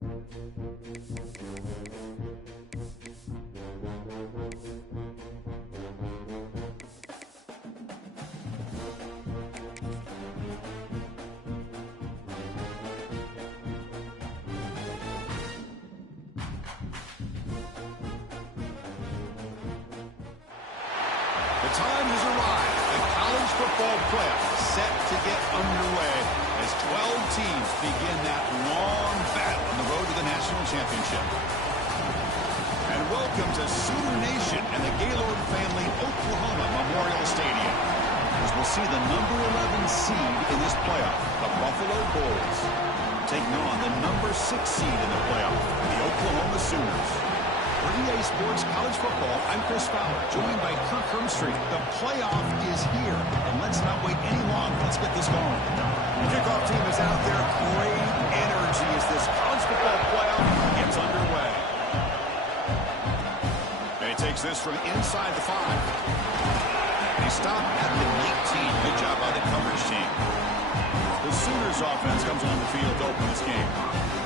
The time has arrived. The college football playoffs is set to get underway as 12 teams begin that long battle on the road to the national championship. And welcome to Sooner Nation and the Gaylord family Oklahoma Memorial Stadium, as we'll see the number 11 seed in this playoff, the Buffalo Bulls, taking on the number 6 seed in the playoff, the Oklahoma Sooners. For EA Sports College Football, I'm Chris Fowler, joined by Kirk Hermstreet. The playoff is here, and let's not wait any longer. Let's get this going. The kickoff team is out there. Great energy as this college football playoff gets underway. And he takes this from inside the 5. And he stopped at the 19. Good job by the coverage team. The Sooners offense comes on the field to open this game.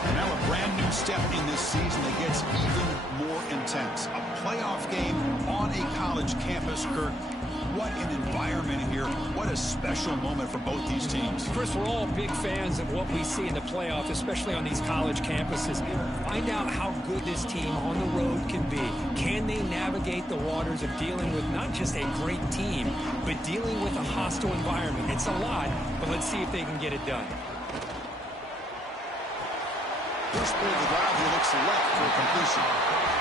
And now a brand new step in this season that gets even more intense. A playoff game on a college campus, Kirk. What an environment here. What a special moment for both these teams. Chris, we're all big fans of what we see in the playoff, especially on these college campuses. Find out how good this team on the road can be. Can they navigate the waters of dealing with not just a great team, but dealing with a hostile environment? It's a lot, but let's see if they can get it done. First play of the drive, he looks left for a completion.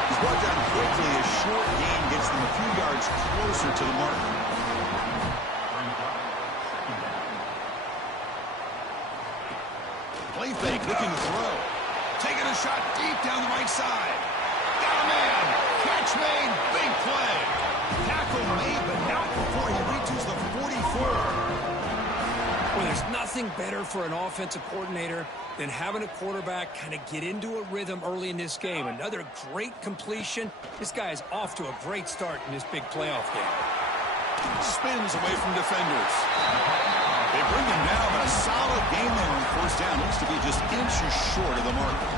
He's brought down quickly. A short gain gets them a few yards closer to the mark. Play fake, looking to throw. Taking a shot deep down the right side. Got a man. Catch made. Big play. Tackle made, but not before he reaches the 44. Well, there's nothing better for an offensive coordinator than having a quarterback kind of get into a rhythm early in this game. Another great completion. This guy is off to a great start in this big playoff game. Spins away from defenders. They bring him down, but a solid game there on first down. Looks to be just inches short of the marker.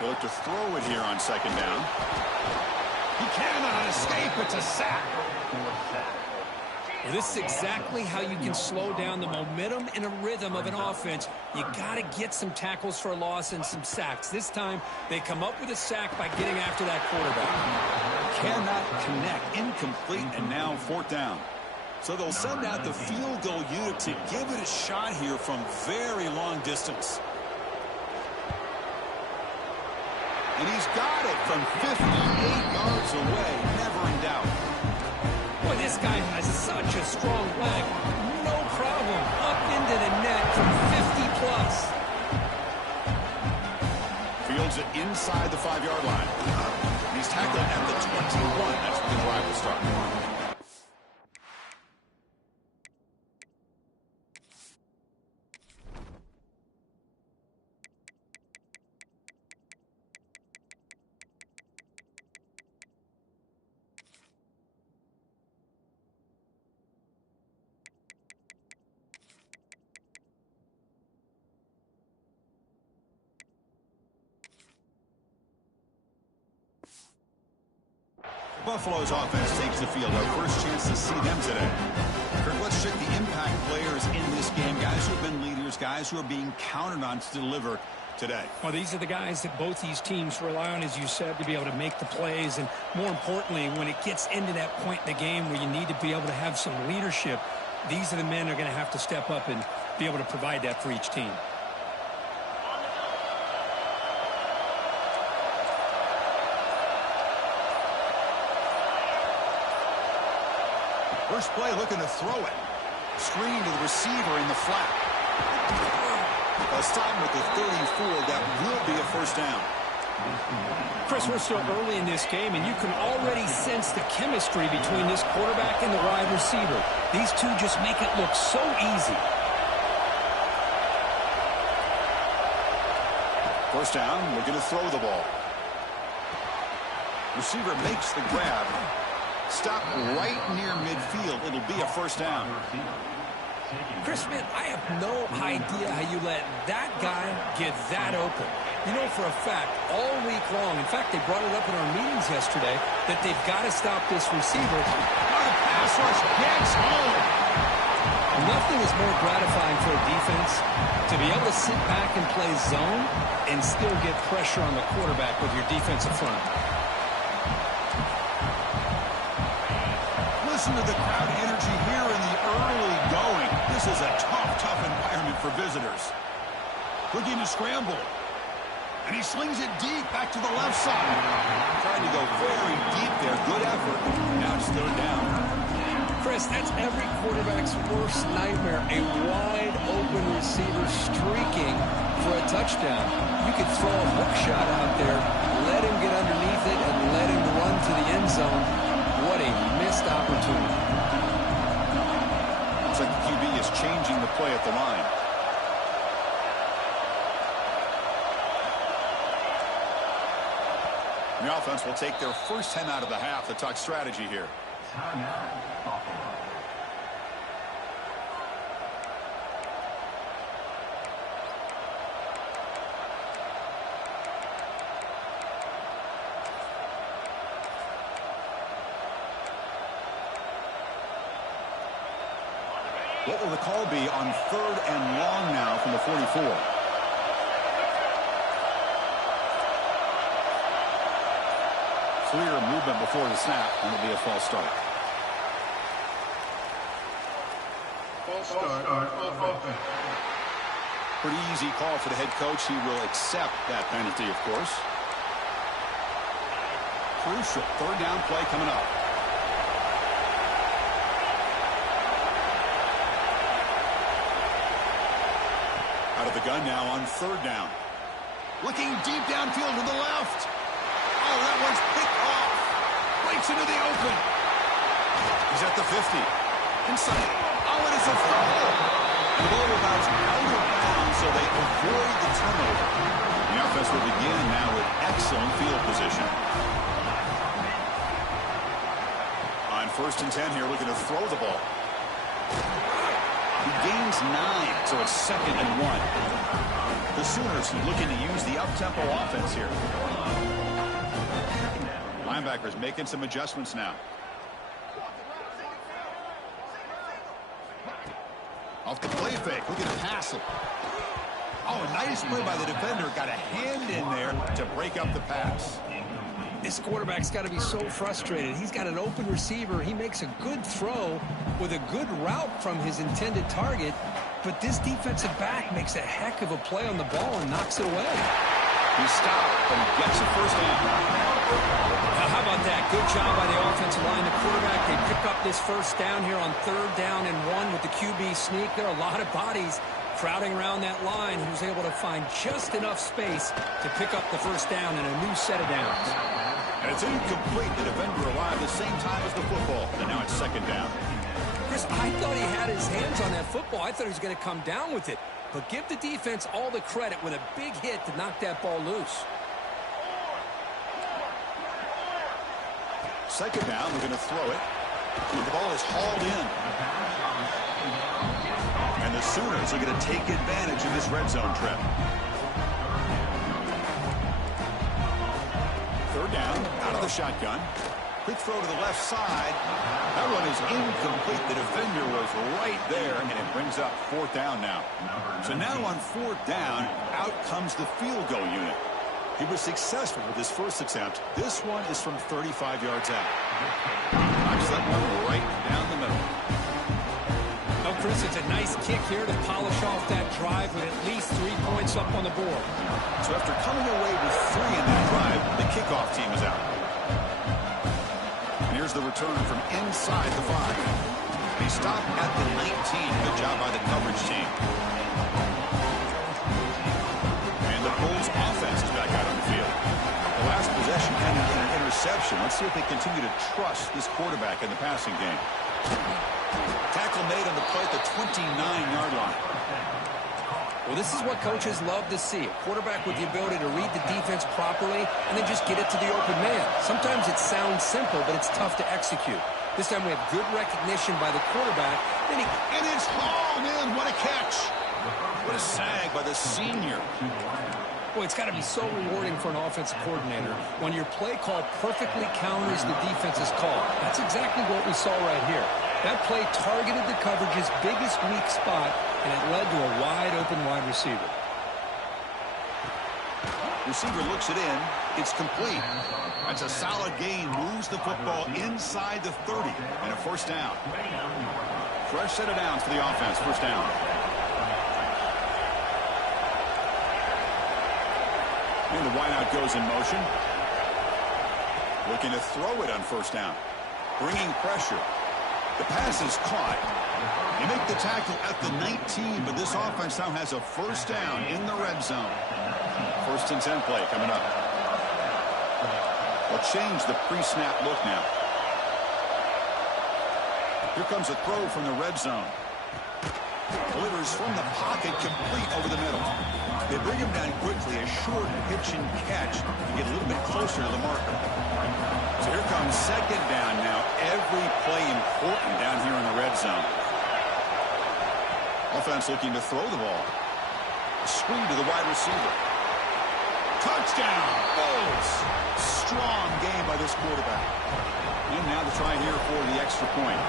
They'll look to throw it here on second down. He cannot escape. It's a sack. Well, this is exactly how you can slow down the momentum and a rhythm of an offense. You got to get some tackles for a loss and some sacks. This time, they come up with a sack by getting after that quarterback. Cannot connect. Incomplete, and now fourth down. So they'll send out the field goal unit to give it a shot here from very long distance. And he's got it from 58 yards away. Never in doubt. Boy, this guy has such a strong leg. No problem. Up into the net from 50-plus. Fields it inside the 5-yard line. And he's tackled at the 21. That's where the drive will start. Buffalo's offense takes the field. Our first chance to see them today. Kirk, let's check the impact players in this game. Guys who have been leaders, guys who are being counted on to deliver today. Well, these are the guys that both these teams rely on, as you said, to be able to make the plays. And more importantly, when it gets into that point in the game where you need to be able to have some leadership, these are the men who are going to have to step up and be able to provide that for each team. First play looking to throw it. Screen to the receiver in the flat. A stop with the 34. That will be a first down. Chris, we're still early in this game, and you can already sense the chemistry between this quarterback and the wide receiver. These two just make it look so easy. First down, looking to throw the ball. Receiver makes the grab. Stop right near midfield. It'll be a first down. Chris, man, I have no idea how you let that guy get that open. You know for a fact, all week long, in fact, they brought it up in our meetings yesterday, that they've got to stop this receiver. Pass rush gets home. Nothing is more gratifying for a defense to be able to sit back and play zone and still get pressure on the quarterback with your defensive front. Listen to the crowd energy here in the early going. This is a tough environment for visitors. Looking to scramble. And he slings it deep back to the left side. Trying to go very deep there. Good effort. Now it's third down. Chris, that's every quarterback's worst nightmare. A wide-open receiver streaking for a touchdown. You could throw a hook shot out there, let him get underneath it, and let him run to the end zone. What a missed opportunity. Looks like the QB is changing the play at the line. The offense will take their first 10 out of the half to talk strategy here. What will the call be on third and long now from the 44? Clear movement before the snap, and it'll be a false start. False start. Pretty easy call for the head coach. He will accept that penalty, of course. Crucial third down play coming up. Out of the gun now on third down. Looking deep downfield to the left. Oh, that one's picked off. Breaks into the open. He's at the 50. Inside. Oh, it is a fumble. And the ball bounce out of bounds, so they avoid the turnover. The offense will begin now with excellent field position. On first and 10 here, looking to throw the ball. He gains 9, so it's second and 1. The Sooners looking to use the up-tempo offense here. Linebackers making some adjustments now. Off the play fake, looking to pass it. Oh, a nice play by the defender. Got a hand in there to break up the pass. This quarterback's got to be so frustrated. He's got an open receiver. He makes a good throw with a good route from his intended target, but this defensive back makes a heck of a play on the ball and knocks it away. He stopped and gets a first down. Now, how about that? Good job by the offensive line. The quarterback, they pick up this first down here on third down and 1 with the QB sneak. There are a lot of bodies crowding around that line. He was able to find just enough space to pick up the first down and a new set of downs. And it's incomplete. The defender arrived the same time as the football. And now it's second down. Chris, I thought he had his hands on that football. I thought he was going to come down with it. But give the defense all the credit with a big hit to knock that ball loose. Second down, we're going to throw it. The ball is hauled in. And the Sooners are going to take advantage of this red zone trip. Third down, out of the shotgun. Quick throw to the left side. That run is incomplete. The defender was right there, and it brings up fourth down now. So now on fourth down, out comes the field goal unit. He was successful with his first attempt. This one is from 35 yards out. Knocks that one right down the middle. Oh, Chris, it's a nice kick here to polish off that drive with at least 3 points up on the board. So after coming away with 3 in that drive, the kickoff team is out. And here's the return from inside the 5. He stopped at the 19. Good job by the coverage team. And the Bulls offense is back out on the field. The last possession ended in an interception. Let's see if they continue to trust this quarterback in the passing game. Tackle made on the play at the 29-yard line. Well, this is what coaches love to see. A quarterback with the ability to read the defense properly and then just get it to the open man. Sometimes it sounds simple, but it's tough to execute. This time we have good recognition by the quarterback. And it's hauled in. What a catch. What a sag by the senior. Boy, it's got to be so rewarding for an offensive coordinator when your play call perfectly counters the defense's call. That's exactly what we saw right here. That play targeted the coverage's biggest weak spot, and it led to a wide-open wide receiver. Receiver looks it in. It's complete. That's a solid gain. Moves the football inside the 30 and a first down. Fresh set of downs for the offense. First down. And the wideout goes in motion. Looking to throw it on first down. Bringing pressure. The pass is caught. They make the tackle at the 19, but this offense now has a first down in the red zone. First and 10 play coming up. They'll change the pre-snap look now. Here comes a throw from the red zone. Delivers from the pocket, complete over the middle. They bring him down quickly, a short pitch and catch to get a little bit closer to the marker. So here comes second down now. Every play important down here in the red zone. Offense looking to throw the ball. Screen to the wide receiver. Touchdown! Bulls! Strong game by this quarterback. And now the try here for the extra point.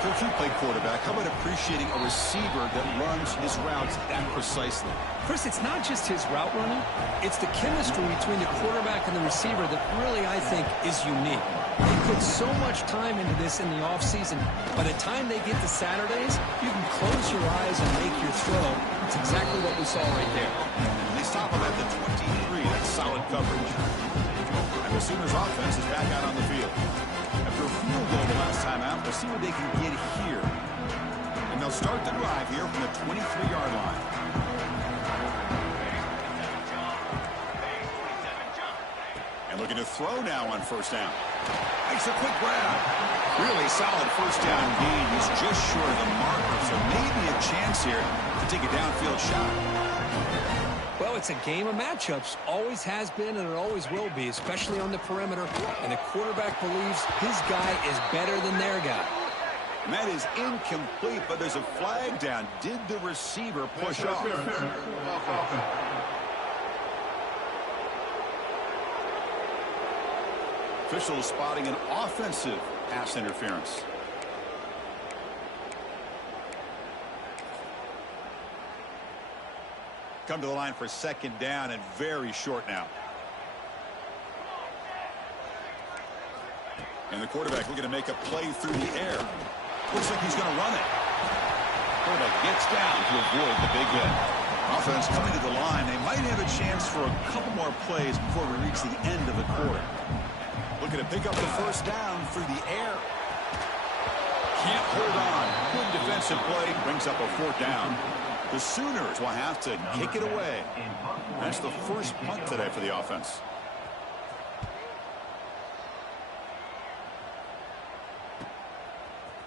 Coach, you play quarterback. How about appreciating a receiver that runs his routes that precisely? Chris, it's not just his route running. It's the chemistry between the quarterback and the receiver that really, I think, is unique. They put so much time into this in the offseason. By the time they get to Saturdays, you can close your eyes and make your throw. It's exactly what we saw right there. And they stop him at the 23. That's solid coverage. And the Sooners offense is back out on the field. After a field goal the last time out, we'll see what they can get here. And they'll start the drive here from the 23-yard line. And looking to throw now on first down. Makes a quick grab. Really solid first down gain. He's just short of the marker, so maybe a chance here to take a downfield shot. Well, it's a game of matchups. Always has been and it always will be, especially on the perimeter. And the quarterback believes his guy is better than their guy. And that is incomplete, but there's a flag down. Did the receiver push off? Officials spotting an offensive pass interference. Come to the line for second down and very short now. And the quarterback looking to make a play through the air. Looks like he's going to run it. Quarterback gets down to avoid the big hit. Offense coming to the line. They might have a chance for a couple more plays before we reach the end of the quarter. Looking to pick up the first down through the air. Can't hold on. Good defensive play. Brings up a fourth down. The Sooners will have to kick it away. That's the first punt today for the offense.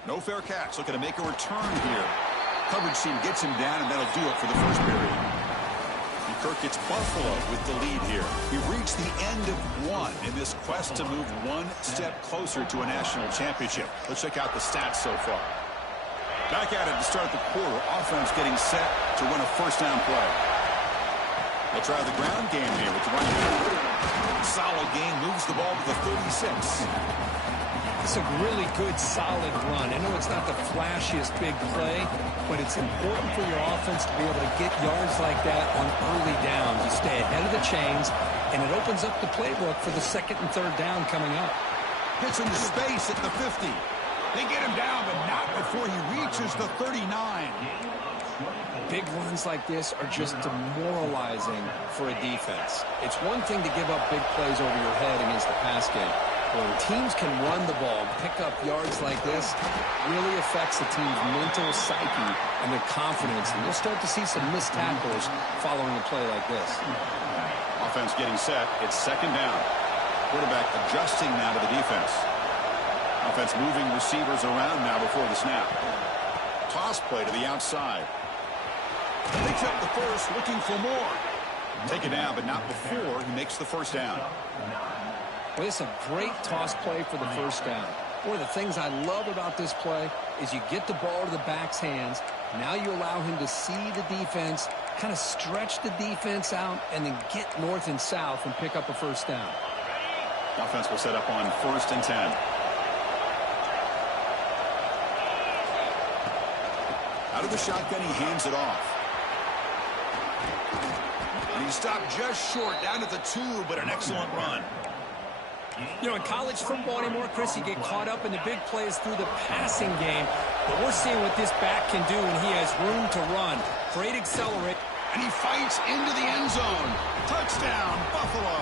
No fair catch. Looking to make a return here. Coverage team gets him down, and that'll do it for the first period. And Kirk gets Buffalo with the lead here. We've reached the end of one in this quest to move one step closer to a national championship. Let's check out the stats so far. Back at it to start the quarter. Offense getting set to win a first down play. They'll try the ground game here with the running back. Solid game, moves the ball to the 36. It's a really good, solid run. I know it's not the flashiest big play, but it's important for your offense to be able to get yards like that on early downs. You stay ahead of the chains, and it opens up the playbook for the second and third down coming up. Gets into space at the 50. They get him down, but not before he reaches the 39. Big runs like this are just demoralizing for a defense. It's one thing to give up big plays over your head against the pass game. When teams can run the ball and pick up yards like this, it really affects the team's mental psyche and their confidence. And you'll start to see some missed tackles following a play like this. Offense getting set. It's second down. Quarterback adjusting now to the defense. Offense moving receivers around now before the snap. Toss play to the outside. Picks up the first, looking for more. Take it down, but not before he makes the first down. Well, it's a great toss play for the first down. One of the things I love about this play is you get the ball to the back's hands. Now you allow him to see the defense, kind of stretch the defense out, and then get north and south and pick up a first down. Offense will set up on 1st and 10. Out of the shotgun, he hands it off. And he stopped just short, down at the 2, but an excellent run. You know, in college football anymore, Chris, you get caught up in the big plays through the passing game. But we're seeing what this back can do when he has room to run. Great accelerate. And he fights into the end zone. Touchdown, Buffalo.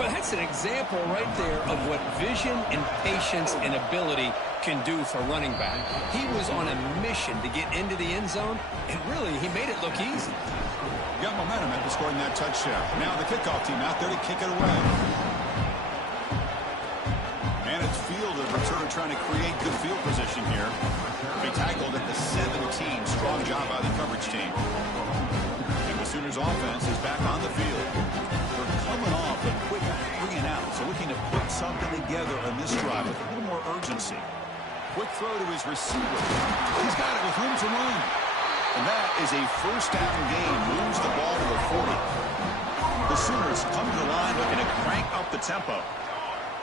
Well, that's an example right there of what vision and patience and ability can do for running back. He was on a mission to get into the end zone, and really, he made it look easy. Got momentum after scoring that touchdown. Now the kickoff team out there to kick it away. And it's fielded, return trying to create good field position here. They tackled at the 17. Strong job by the coverage team. And the Sooners offense is back on the field. They're coming off a quick 3 and out, so looking to put something together on this drive with a little more urgency. Quick throw to his receiver. He's got it with room to run. And that is a first down gain. Moves the ball to the 40. The Sooners come to the line looking to crank up the tempo.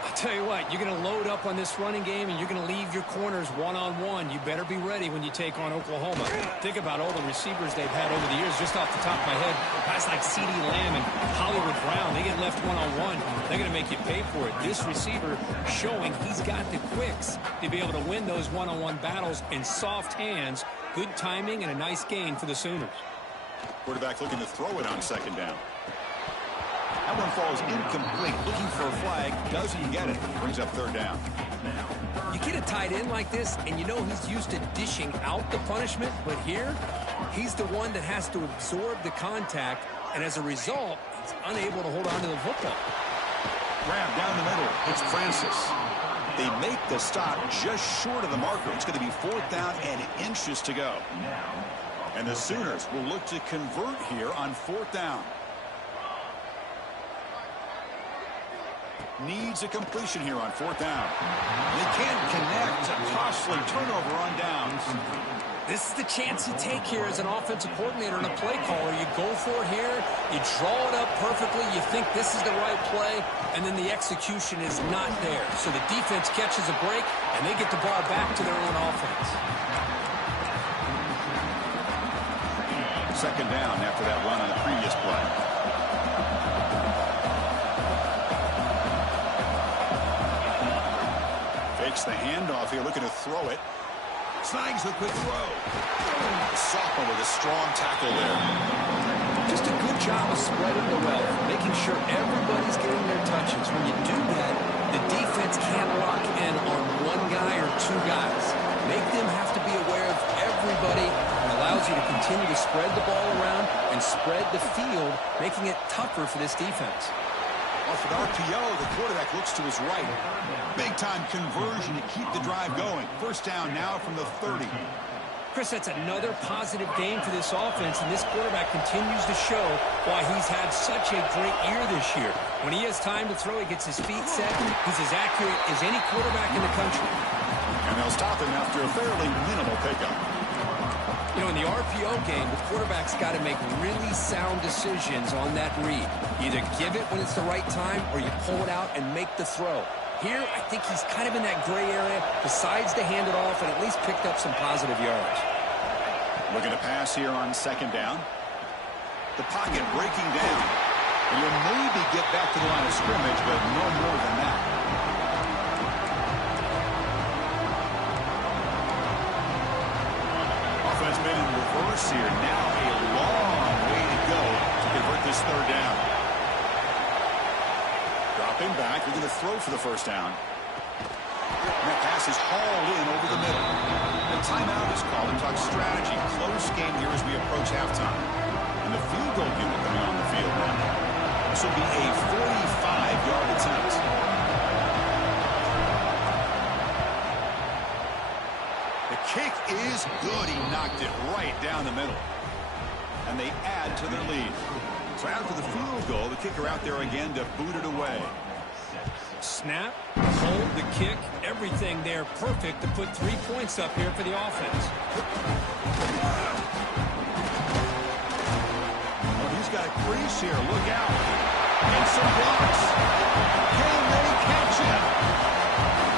I'll tell you what, you're going to load up on this running game and you're going to leave your corners one-on-one. You better be ready when you take on Oklahoma. Think about all the receivers they've had over the years. Just off the top of my head, guys like CeeDee Lamb and Hollywood Brown, they get left one-on-one. They're going to make you pay for it. This receiver showing he's got the quicks to be able to win those one-on-one battles in soft hands. Good timing and a nice gain for the Sooners. Quarterback looking to throw it on 2nd down. That one falls incomplete. Looking for a flag. Doesn't get it. Brings up 3rd down. You get a tight end like this, and you know he's used to dishing out the punishment. But here, he's the one that has to absorb the contact. And as a result, he's unable to hold on to the football. Grab down the middle. It's Francis. They make the stop just short of the marker. It's going to be 4th down and inches to go. And the Sooners will look to convert here on 4th down. Needs a completion here on 4th down. They can't connect. A costly turnover on downs. This is the chance you take here as an offensive coordinator and a play caller. You go for it here. You draw it up perfectly. You think this is the right play, and then the execution is not there. So the defense catches a break, and they get the ball back to their own offense. 2nd down after that run on the previous play. Fakes the handoff here, looking to throw it. Snags the quick throw. Sophomore with a strong tackle there. Just a good job of spreading the wealth, making sure everybody's getting their touches. When you do that, the defense can't lock in on one guy or 2 guys. Make them have to be aware of everybody, and allows you to continue to spread the ball around and spread the field, making it tougher for this defense. Off an RPO, the quarterback looks to his right. Big-time conversion to keep the drive going. 1st down now from the 30. Chris, that's another positive game for this offense, and this quarterback continues to show why he's had such a great year this year. When he has time to throw, he gets his feet set. He's as accurate as any quarterback in the country. And they'll stop him after a fairly minimal pickup. You know, in the RPO game, the quarterback's got to make really sound decisions on that read. Either give it when it's the right time, or you pull it out and make the throw. Here, I think he's kind of in that gray area, decides to hand it off, and at least picked up some positive yards. Looking to pass here on 2nd down. The pocket breaking down. And you'll maybe get back to the line of scrimmage, but no more than that. Offense been in reverse here. Now a long way to go to convert this 3rd down. Dropping back, we're going to throw for the 1st down. And that pass is hauled in over the middle. The timeout is called to talk strategy. Close game here as we approach halftime. And the field goal unit coming on the field now. This will be a 45-yard attempt. The kick is good. He knocked it right down the middle. And they add to their lead. So after the field goal, the kicker out there again to boot it away. Snap, hold, the kick, everything there perfect to put 3 points up here for the offense. Oh, he's got a crease here. Look out. And some blocks. Can they catch him?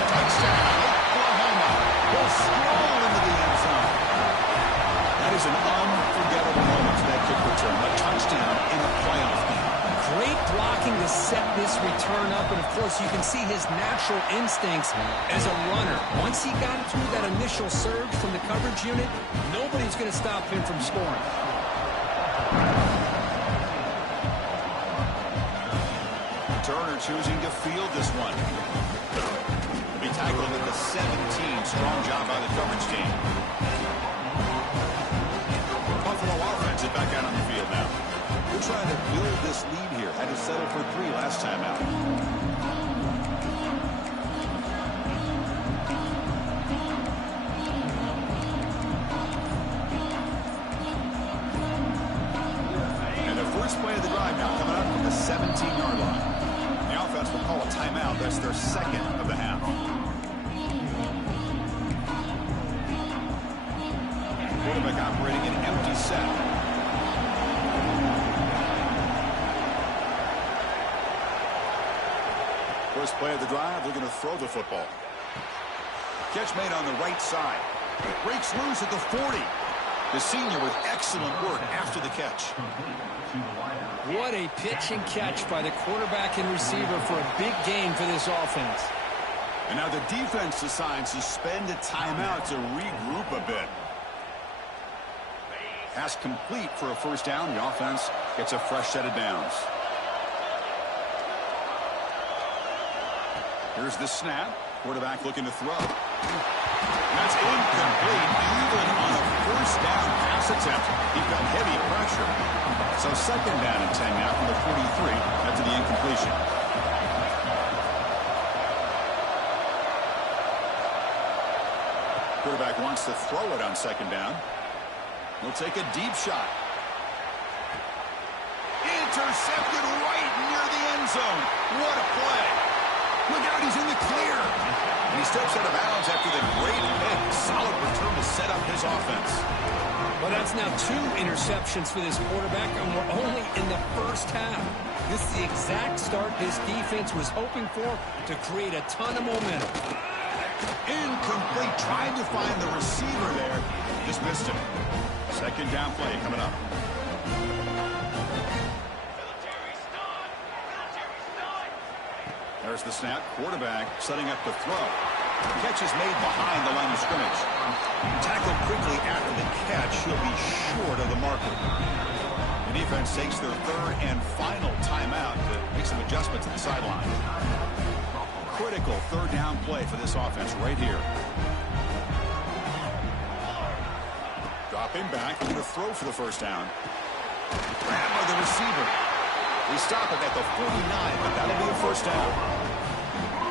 Touchdown, Oklahoma. Goes strong into the end zone. That is an unforgettable moment for that kick return. A touchdown in a playoff game. Great blocking to set this return up, and of course you can see his natural instincts as a runner. Once he got through that initial surge from the coverage unit, nobody's going to stop him from scoring. Turner choosing to field this one. Be tackled at the 17. Strong job by the coverage team. Buffalo offense is back out on the field now. We're trying to build this lead here. Had to settle for 3 last time out. And the first play of the drive now coming up from the 17-yard line. The offense will call a timeout. That's their second of the half. Quarterback operating an empty set. First play of the drive, they're going to throw the football. Catch made on the right side. Breaks loose at the 40. The senior with excellent work after the catch. What a pitch and catch by the quarterback and receiver for a big game for this offense. And now the defense decides to spend a timeout to regroup a bit. Pass complete for a first down. The offense gets a fresh set of downs. Here's the snap. Quarterback looking to throw. That's incomplete. Even on a first down pass attempt, he got heavy pressure. So second down and 10 now from the 43 after the incompletion. Quarterback wants to throw it on second down. He'll take a deep shot. Intercepted right near the end zone. What a play. Look out, he's in the clear. And he steps out of bounds after the great pick. Solid return to set up his offense. Well, that's now 2 interceptions for this quarterback, and we're only in the first half. This is the exact start this defense was hoping for to create a ton of momentum. Incomplete. Tried to find the receiver there. Just missed him. Second down play coming up. There's the snap. Quarterback setting up the throw. Catch is made behind the line of scrimmage. Tackled quickly after the catch. He'll be short of the marker. The defense takes their third and final timeout to make some adjustments at the sideline. Critical third down play for this offense right here. Dropping back. Going to throw for the first down. Grabbed by the receiver. We stop it at the 49, but that'll be a first down.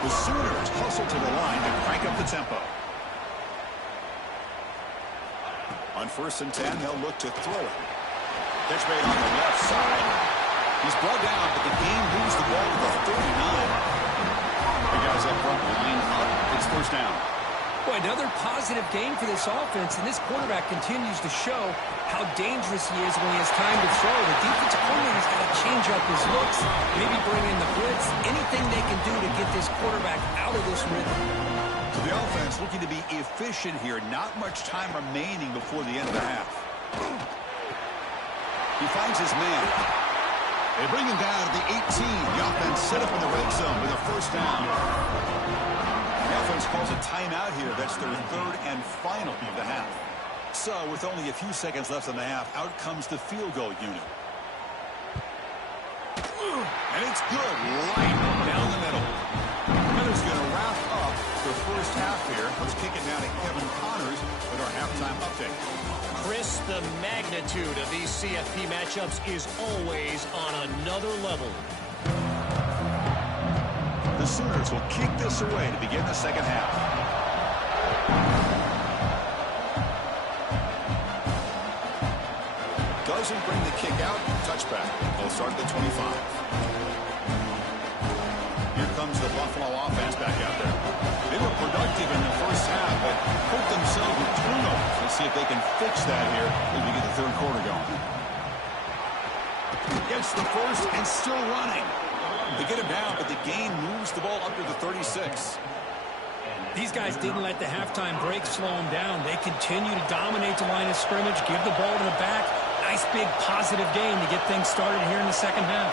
The Sooners hustle to the line to crank up the tempo. On 1st and 10, they'll look to throw it. Catch made on the left side. He's brought down, but the game moves the ball to the 39. The guys up front line up. It's first down. Boy, another positive game for this offense, and this quarterback continues to show how dangerous he is when he has time to throw. The defensive coordinator's got to change up his looks, maybe bring in the blitz, anything they can do to get this quarterback out of this rhythm. So the offense looking to be efficient here. Not much time remaining before the end of the half. He finds his man. They bring him down to the 18. The offense set up in the red zone with a first down. The offense calls a timeout here. That's their third and final of the half. So with only a few seconds left in the half, out comes the field goal unit. And it's good, right down the middle. Heather's going to wrap up the first half here. Let's kick it down to Kevin Connors with our halftime update. Chris, the magnitude of these CFP matchups is always on another level. The Sooners will kick this away to begin the second half. Doesn't bring the kick out. Touchback. They'll start at the 25. Here comes the Buffalo offense back out there. They were productive in the first half, but hurt themselves with turnovers. Let's see if they can fix that here as we get the third quarter going. Gets the first and still running. They get him down, but the gain moves the ball up to the 36. These guys didn't let the halftime break slow them down. They continue to dominate the line of scrimmage, give the ball to the back. Nice big positive gain to get things started here in the second half.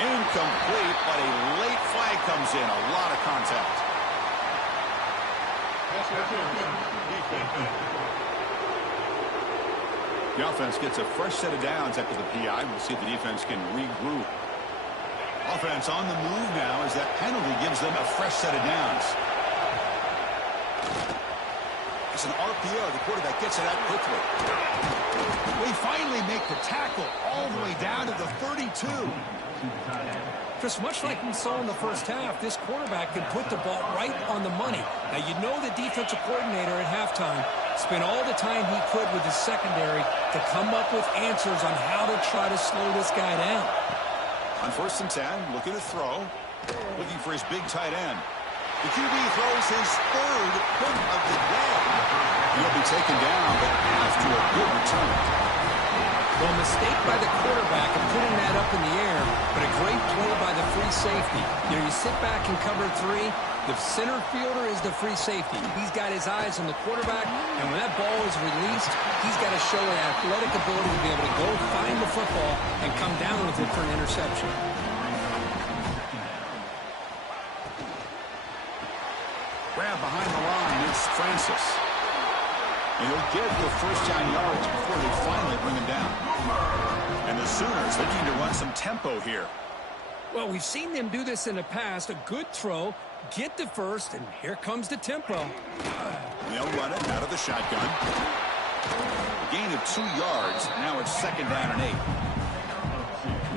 Incomplete, but a late flag comes in. A lot of contact. The offense gets a fresh set of downs after the PI. We'll see if the defense can regroup. Offense on the move now as that penalty gives them a fresh set of downs. It's an RPO. The quarterback gets it out quickly. We finally make the tackle all the way down to the 32. Just much like we saw in the first half, this quarterback can put the ball right on the money. Now, you know the defensive coordinator at halftime spent all the time he could with his secondary to come up with answers on how to try to slow this guy down. On 1st and 10, looking to throw. Looking for his big tight end. The QB throws his third pick of the day. He'll be taken down, but after a good return. Well, mistake by the quarterback of putting that up in the air, but a great play by the free safety. You know, you sit back in cover 3. The center fielder is the free safety. He's got his eyes on the quarterback, and when that ball is released, he's got to show an athletic ability to be able to go find the football and come down with it for an interception. Grab behind the line, it's Francis. And he'll get the first down yards before they finally bring him down. And the Sooners looking to run some tempo here. Well, we've seen them do this in the past. A good throw, get the first, and here comes the tempo. They'll run it out of the shotgun. A gain of 2 yards. Now it's 2nd down and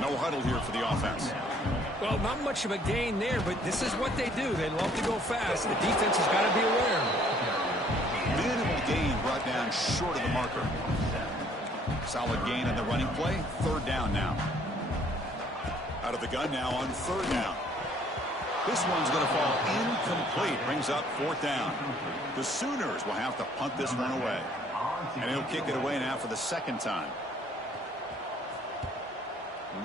8. No huddle here for the offense. Well, not much of a gain there, but this is what they do. They love to go fast. The defense has got to be aware. Minimal gain brought down short of the marker. Solid gain on the running play. 3rd down now. Out of the gun now on 3rd down. This one's going to fall incomplete. Brings up 4th down. The Sooners will have to punt this one away. And he'll kick it away now for the 2nd time.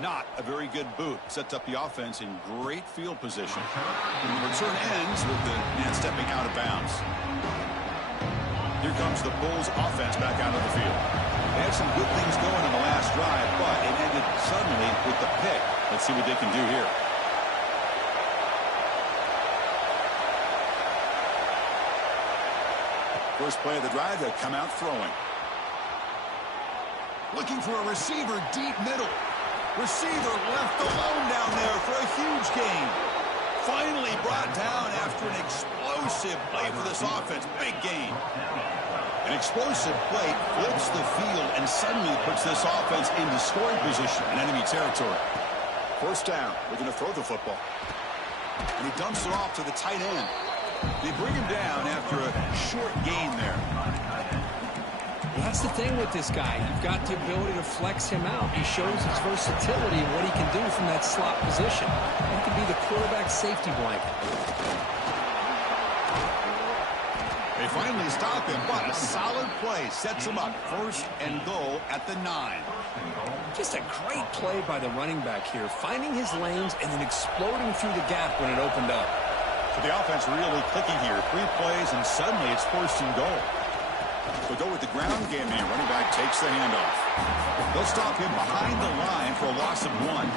Not a very good boot. Sets up the offense in great field position. The return ends with the man stepping out of bounds. Here comes the Bulls offense back out of the field. They had some good things going in the last drive, but it ended suddenly with the pick. Let's see what they can do here. First play of the drive, they'll come out throwing. Looking for a receiver deep middle. Receiver left alone down there for a huge gain. Finally brought down after an explosive play for this offense. Big gain. An explosive play flips the field and suddenly puts this offense into scoring position in enemy territory. 1st down. We're going to throw the football. And he dumps it off to the tight end. They bring him down after a short gain there. Well, that's the thing with this guy. You've got the ability to flex him out. He shows his versatility and what he can do from that slot position. He can be the quarterback safety blanket. They finally stop him, but a solid play sets him up. 1st and goal at the 9. Just a great play by the running back here, finding his lanes and then exploding through the gap when it opened up. So the offense really clicking here. 3 plays, and suddenly it's 1st and goal. They'll go with the ground game here. Running back takes the handoff. They'll stop him behind the line for a loss of 1.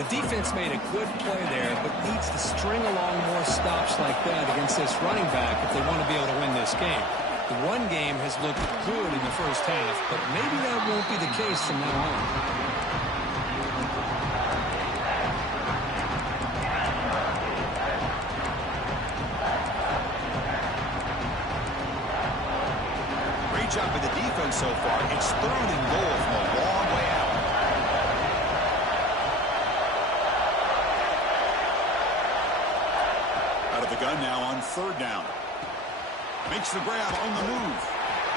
The defense made a good play there, but needs to string along more stops like that against this running back if they want to be able to win this game. The run game has looked good in the first half, but maybe that won't be the case from now on. Great job by the defense so far. It's 3rd and goal from a long way out. Out of the gun now on 3rd down. Makes the grab on the move.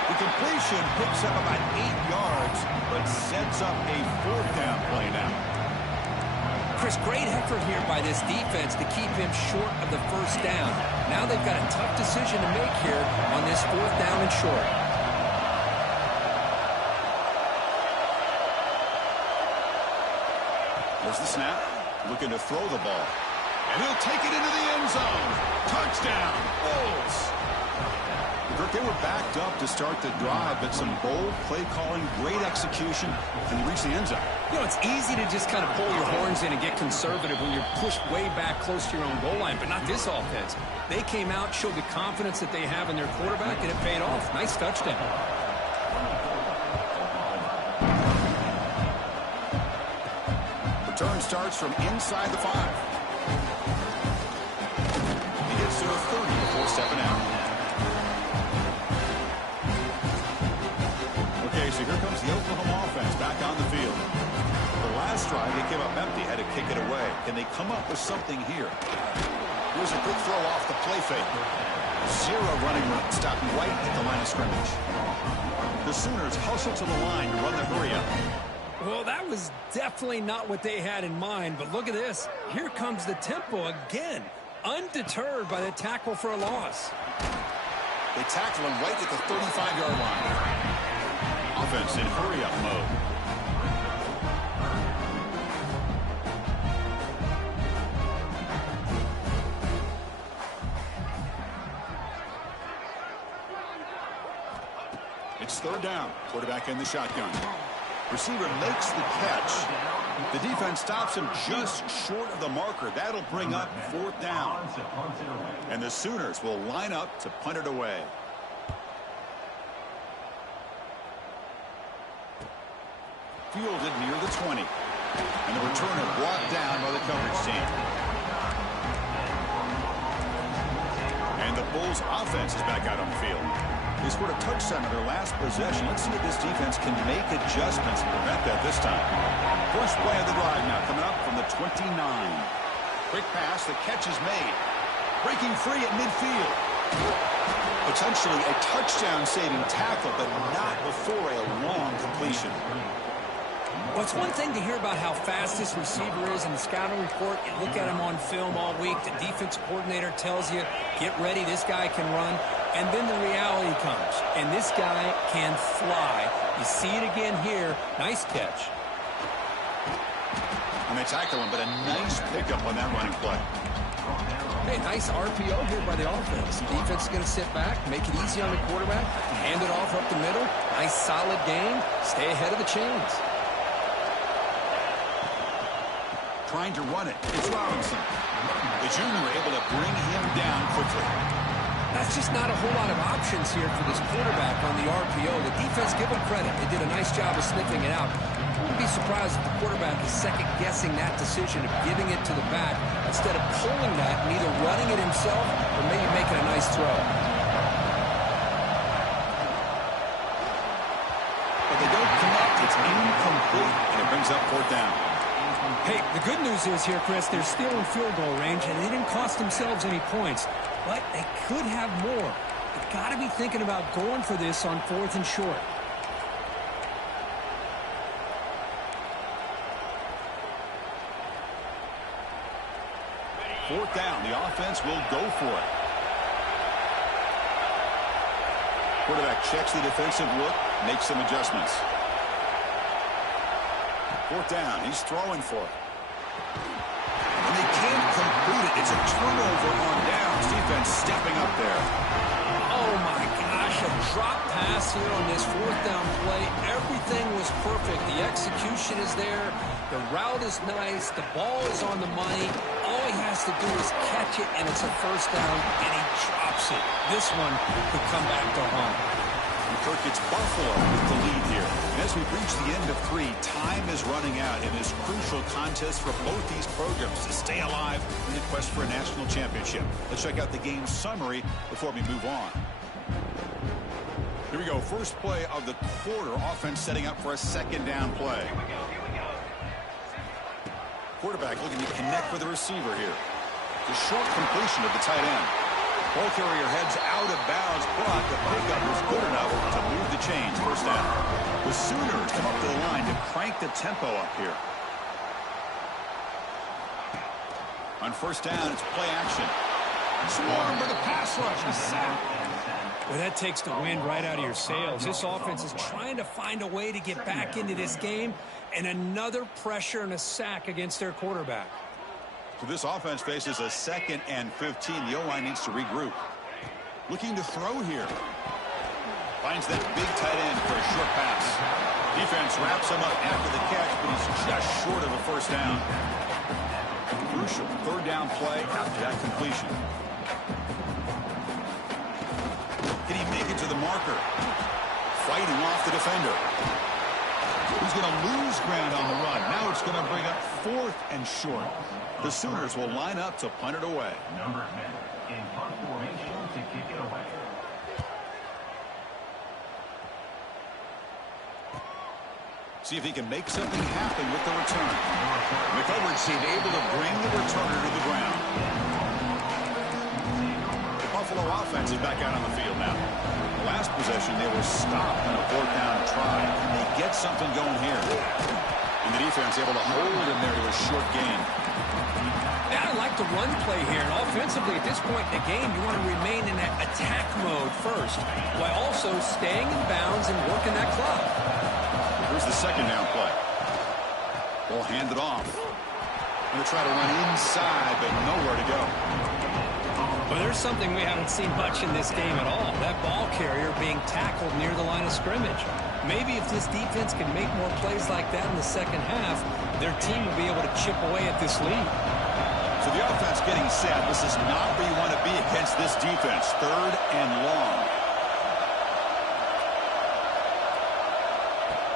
The completion picks up about 8 yards, but sets up a 4th down play now. Chris, great effort here by this defense to keep him short of the 1st down. Now they've got a tough decision to make here on this 4th down and short. There's the snap. Looking to throw the ball. And he'll take it into the end zone. Touchdown, Bulls. They were backed up to start the drive, but some bold play calling, great execution, and they reached the end zone. You know, it's easy to just kind of pull your horns in and get conservative when you're pushed way back close to your own goal line, but not this offense. They came out, showed the confidence that they have in their quarterback, and it paid off. Nice touchdown. Return starts from inside the 5. He gets to a 30 before stepping out. So here comes the Oklahoma offense back on the field. The last drive, they came up empty, had to kick it away. Can they come up with something here? Here's a quick throw off the play fake. 0 running room, stopped right at the line of scrimmage. The Sooners hustle to the line to run the hurry up. Well, that was definitely not what they had in mind, but look at this. Here comes the tempo again, undeterred by the tackle for a loss. They tackle him right at the 35-yard line. Offense in hurry-up mode. It's 3rd down. Quarterback in the shotgun. Receiver makes the catch. The defense stops him just short of the marker. That'll bring up 4th down. And the Sooners will line up to punt it away. Fielded near the 20. And the returner brought down by the coverage team. And the Bulls offense is back out on the field. They scored a touchdown on their last possession. Let's see if this defense can make adjustments to prevent that this time. First play of the drive now coming up from the 29. Quick pass, the catch is made. Breaking free at midfield. Potentially a touchdown-saving tackle, but not before a long completion. Well, it's one thing to hear about how fast this receiver is in the scouting report. You look at him on film all week. The defense coordinator tells you, get ready, this guy can run. And then the reality comes, and this guy can fly. You see it again here. Nice catch. And they tackle him, but a nice pickup on that running play. Hey, nice RPO here by the offense. The defense is going to sit back, make it easy on the quarterback, hand it off up the middle. Nice solid game. Stay ahead of the chains. Trying to run it. It's Robinson. The junior able to bring him down quickly. That's just not a whole lot of options here for this quarterback on the RPO. The defense, give them credit. They did a nice job of sniffing it out. I wouldn't be surprised if the quarterback is second-guessing that decision of giving it to the back instead of pulling that and either running it himself or maybe making a nice throw. But they don't connect. It's incomplete, and it brings up 4th down. Hey, the good news is here, Chris, they're still in field goal range, and they didn't cost themselves any points. But they could have more. They've got to be thinking about going for this on 4th and short. Fourth down, the offense will go for it. Quarterback checks the defensive look, makes some adjustments. 4th down, he's throwing for it. And they can't complete it. It's a turnover on downs. Defense stepping up there. Oh, my gosh, a drop pass here on this 4th down play. Everything was perfect. The execution is there. The route is nice. The ball is on the money. All he has to do is catch it, and it's a 1st down, and he drops it. This one could come back to haunt. Kirk gets Buffalo with the lead here. And as we reach the end of 3, time is running out in this crucial contest for both these programs to stay alive in the quest for a national championship. Let's check out the game summary before we move on. Here we go. First play of the quarter. Offense setting up for a 2nd down play. Quarterback looking to connect with the receiver here. The short completion of the tight end. Ball carrier heads out of bounds, but the pickup is good enough to move the chains. First down. The Sooners come up to the line to crank the tempo up here. On first down, it's play action. Swarm for the pass rush. A sack. Well, that takes the wind right out of your sails. This offense is trying to find a way to get back into this game, and another pressure and a sack against their quarterback. So this offense faces a 2nd and 15. The O-line needs to regroup. Looking to throw here. Finds that big tight end for a short pass. Defense wraps him up after the catch, but he's just short of a first down. Crucial third down play after that completion. Can he make it to the marker? Fighting off the defender. He's going to lose ground on the run. Now it's going to bring up 4th and short. The Sooners will line up to punt it away. Number 10 in punt formation to kick it away. See if he can make something happen with the return. McCovern seemed able to bring the returner to the ground. The Buffalo offense is back out on the field now. The last possession, they were stopped on a 4th down try. They get something going here. And the defense able to hold him there to a short gain. Yeah, I like the run play here. And offensively, at this point in the game, you want to remain in that attack mode first, while also staying in bounds and working that clock. Here's the 2nd down play. Ball handed off. Going to try to run inside, but nowhere to go. Well, there's something we haven't seen much in this game at all. That ball carrier being tackled near the line of scrimmage. Maybe if this defense can make more plays like that in the second half, their team will be able to chip away at this lead. So the offense getting set. This is not where you want to be against this defense. 3rd and long.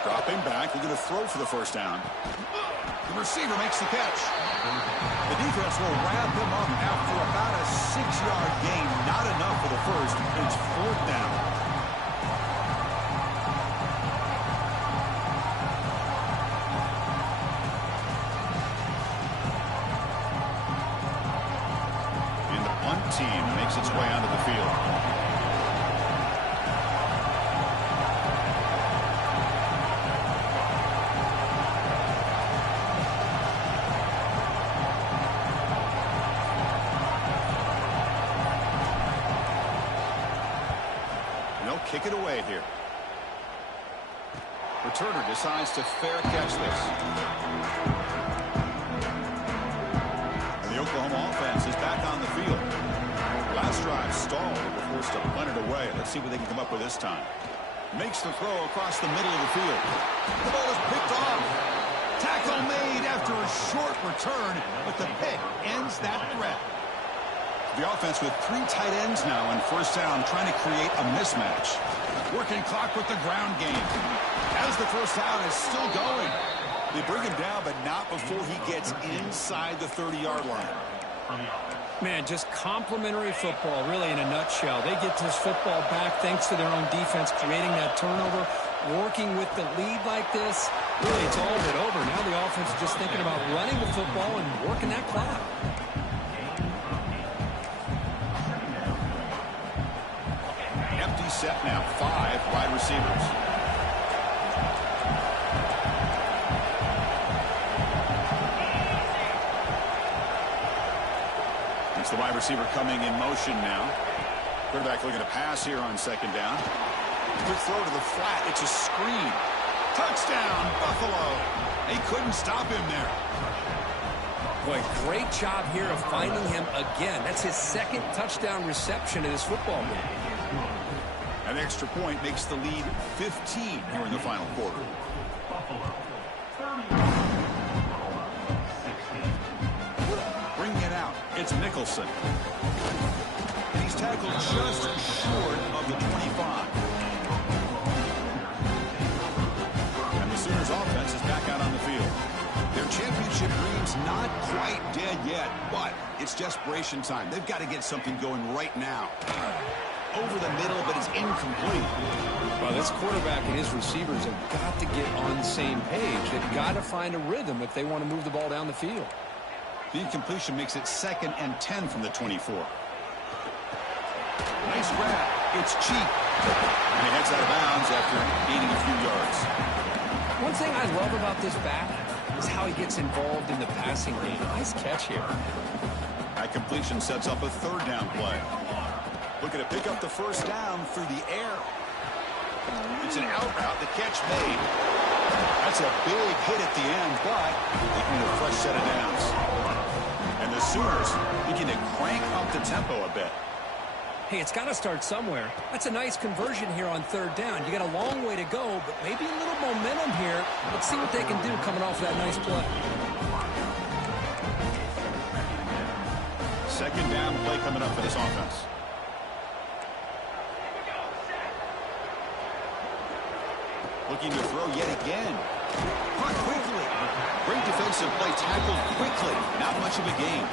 Dropping back. They're going to throw for the first down. The receiver makes the catch. The defense will wrap him up after about a 6-yard gain. Not enough for the first. It's 4th down. And the punt team makes its way onto the field. Kick it away here. Returner decides to fair catch this. And the Oklahoma offense is back on the field. Last drive stalled. They were forced to punt it away. Let's see what they can come up with this time. Makes the throw across the middle of the field. The ball is picked off. Tackle made after a short return, but the pick ends that threat. The offense with 3 tight ends now on first down, trying to create a mismatch. Working clock with the ground game. As the first down is still going. They bring him down, but not before he gets inside the 30-yard line. Man, just complimentary football, really, in a nutshell. They get this football back thanks to their own defense, creating that turnover, working with the lead like this. Really, it's all but over. Now the offense is just thinking about running the football and working that clock. Empty set now, 5 wide receivers. It's the wide receiver coming in motion now. Quarterback looking to pass here on 2nd down. Good throw to the flat. It's a screen. Touchdown, Buffalo. They couldn't stop him there. Boy, great job here of finding him again. That's his 2nd touchdown reception in this football game. An extra point makes the lead 15 here in the final quarter. Bringing it out, it's Nicholson. And he's tackled just short of the 25. And the Sooners offense is back out on the field. Their championship dream's not quite dead yet, but it's desperation time. They've got to get something going right now. Over the middle, but it's incomplete. Well, this quarterback and his receivers have got to get on the same page. They've got to find a rhythm if they want to move the ball down the field. The incompletion makes it 2nd and 10 from the 24. Nice grab. It's cheap. And he heads out of bounds after gaining a few yards. One thing I love about this back is how he gets involved in the passing game. Nice catch here. That completion sets up a third down play. Looking to pick up the first down through the air. It's an out route. The catch made. That's a big hit at the end, but they need a fresh set of downs. And the Sooners looking to crank up the tempo a bit. Hey, it's got to start somewhere. That's a nice conversion here on third down. You got a long way to go, but maybe a little momentum here. Let's see what they can do coming off that nice play. Second down play coming up for this offense. Looking to throw yet again. Caught quickly. Great defensive play, tackled quickly. Not much of a gain.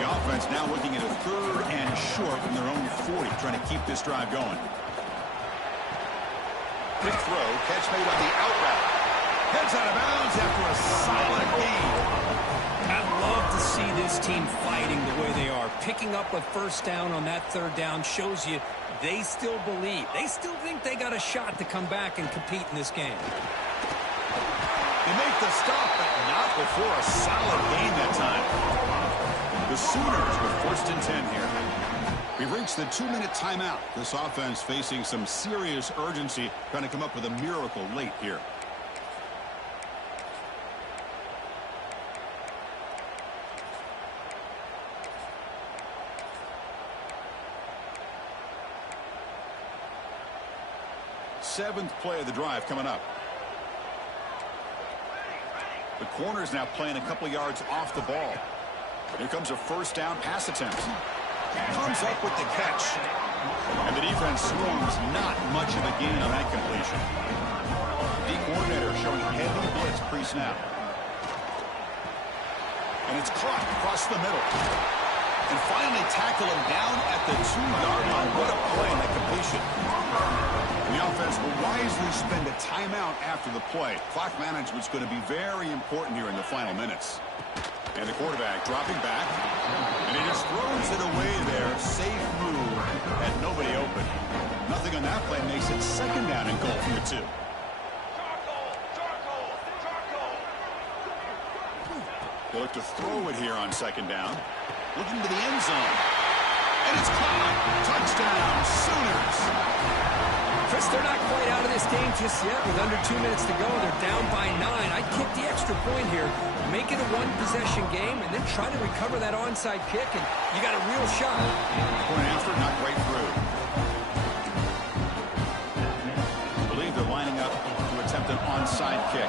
The offense now looking at a third and short from their own 40, trying to keep this drive going. Quick throw, catch made on the out route. Heads out of bounds after a solid gain. I love to see this team fighting the way they are. Picking up a first down on that third down shows you they still believe. They still think they got a shot to come back and compete in this game. They make the stop, but not before a solid gain that time. The Sooners with 1st and 10 here. We've reached the 2-minute timeout. This offense facing some serious urgency, trying to come up with a miracle late here. Seventh play of the drive coming up. The corner's now playing a couple yards off the ball. Here comes a first down pass attempt. Comes up with the catch. And the defense swarms, not much of a gain on that completion. The coordinator showing heavy blitz pre-snap. And it's caught across the middle. And finally tackle him down at the 2-yard line. What a play on that completion. And the offense will wisely spend a timeout after the play. Clock management's going to be very important here in the final minutes. And the quarterback dropping back. And he just throws it away there. Safe move. Had nobody open. Nothing on that play makes it second down and goal from the 2. They look to throw it here on second down. Looking to the end zone. And it's caught. Touchdown, Sooners. Chris, they're not quite out of this game just yet. With under 2 minutes to go, they're down by 9. I'd kick the extra point here. Make it a one-possession game, and then try to recover that onside kick, and you got a real shot. Point after, not quite through. I believe they're lining up to attempt an onside kick.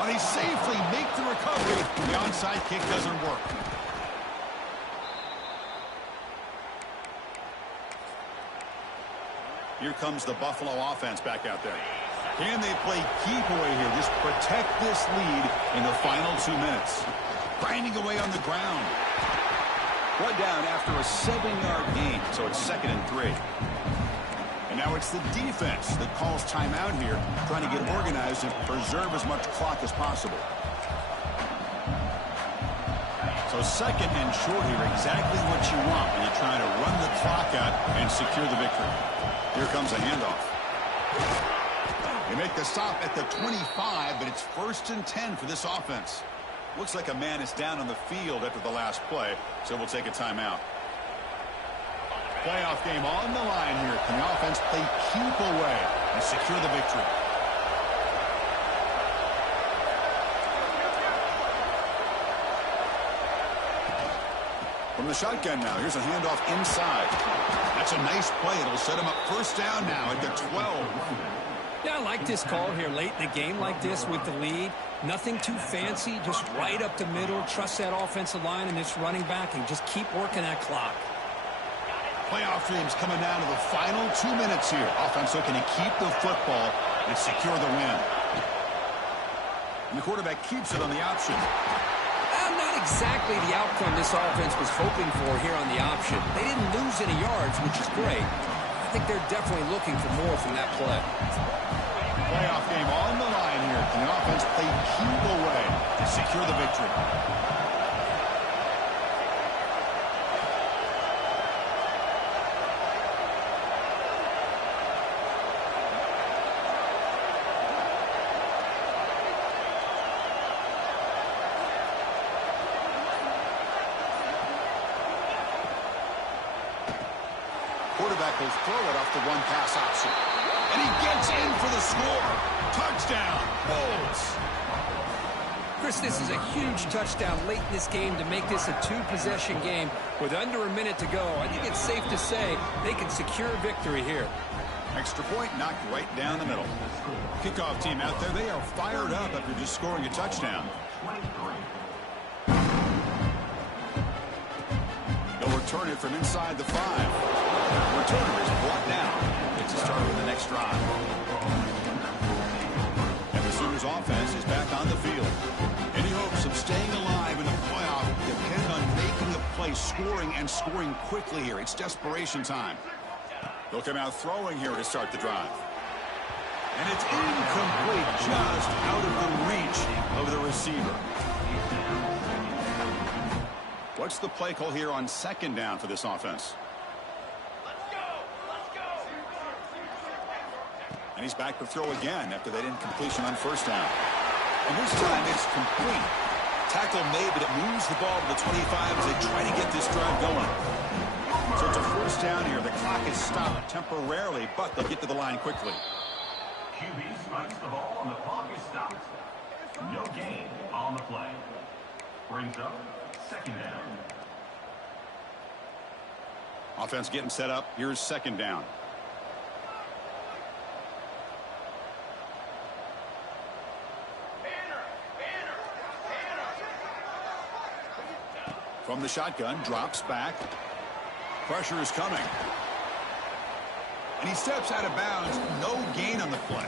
But he safely make the recovery. The onside kick doesn't work. Here comes the Buffalo offense back out there. Can they play keep away here? Just protect this lead in the final 2 minutes. Grinding away on the ground. One down after a 7-yard gain, so it's 2nd and 3. And now it's the defense that calls timeout here, trying to get organized and preserve as much clock as possible. So 2nd and short here, exactly what you want when you're trying to run the clock out and secure the victory. Here comes a handoff. They make the stop at the 25, but it's 1st and 10 for this offense. Looks like a man is down on the field after the last play, so we'll take a timeout. Playoff game on the line here. Can the offense play keep away and secure the victory? From the shotgun now, here's a handoff inside. That's a nice play. It'll set him up first down now at the 12. Yeah, I like this call here late in the game like this with the lead. Nothing too fancy, just right up the middle. Trust that offensive line and its running back and just keep working that clock. Playoff dreams coming down to the final 2 minutes here. Offense looking to keep the football and secure the win. And the quarterback keeps it on the option. Not exactly the outcome this offense was hoping for here on the option. They didn't lose any yards, which is great. I think they're definitely looking for more from that play. Playoff game on the line here. Can the offense play keep away to secure the victory? Quarterback will throw it off the one-pass option. And he gets in for the score. Touchdown, Bulls. Chris, this is a huge touchdown late in this game to make this a two-possession game with under a minute to go. I think it's safe to say they can secure victory here. Extra point knocked right down the middle. Kickoff team out there, they are fired up after just scoring a touchdown. They'll return it from inside the 5. Returner is brought down. Gets a start with the next drive. And the Sooners offense is back on the field. Any hopes of staying alive in the playoff depend on making a play, scoring and scoring quickly here. It's desperation time. They'll come out throwing here to start the drive. And it's incomplete, just out of the reach of the receiver. What's the play call here on second down for this offense? And he's back to throw again after that incompletion on first down. And this time it's complete. Tackle made, but it moves the ball to the 25 as they try to get this drive going. So it's a first down here. The clock is stopped temporarily, but they'll get to the line quickly. QB strikes the ball and the clock is stopped. No gain on the play. Brings up second down. Offense getting set up. Here's second down. From the shotgun, drops back. Pressure is coming. And he steps out of bounds. No gain on the play.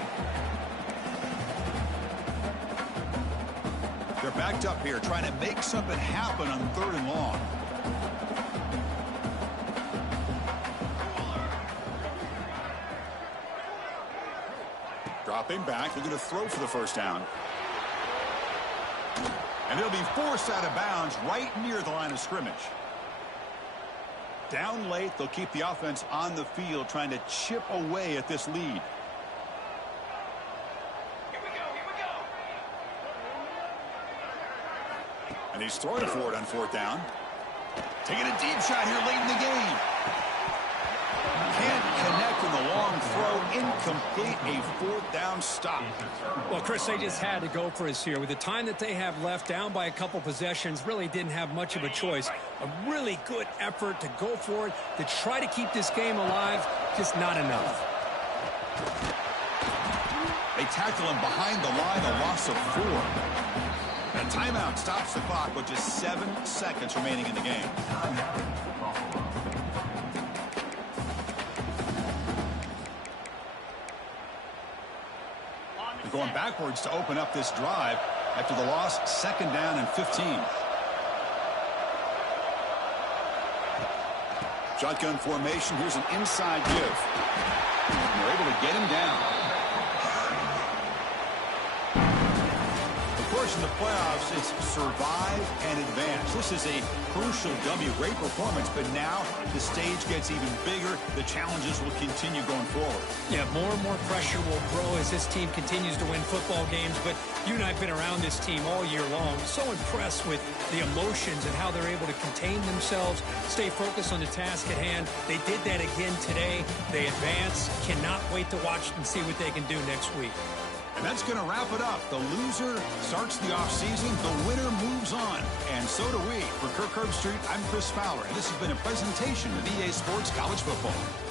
They're backed up here trying to make something happen on 3rd and long. Dropping back. They're going to throw for the first down. And they'll be forced out of bounds right near the line of scrimmage. Down late, they'll keep the offense on the field trying to chip away at this lead. Here we go. And he's throwing for it on 4th down. Taking a deep shot here late in the game. Can't connect in the long throw. Incomplete. A 4th down stop. Well, Chris, they just had to go for us here. With the time that they have left, down by a couple possessions, really didn't have much of a choice. A really good effort to go for it, to try to keep this game alive, just not enough. They tackle him behind the line, a loss of 4. And a timeout stops the clock with just 7 seconds remaining in the game. They're going backwards to open up this drive after the loss. 2nd down and 15. Shotgun formation. Here's an inside give. And they're able to get him down. Of course, in the playoffs, it's survive and advance. This is a crucial W. Great performance, but now the stage gets even bigger. The challenges will continue going forward. Yeah, more and more pressure will grow as this team continues to win football games, but you and I have been around this team all year long. So impressed with the emotions and how they're able to contain themselves, stay focused on the task at hand. They did that again today. They advance. Cannot wait to watch and see what they can do next week. And that's going to wrap it up. The loser starts the offseason. The winner moves on. And so do we. For Kirk Herbstreit, I'm Chris Fowler. And this has been a presentation of EA Sports College Football.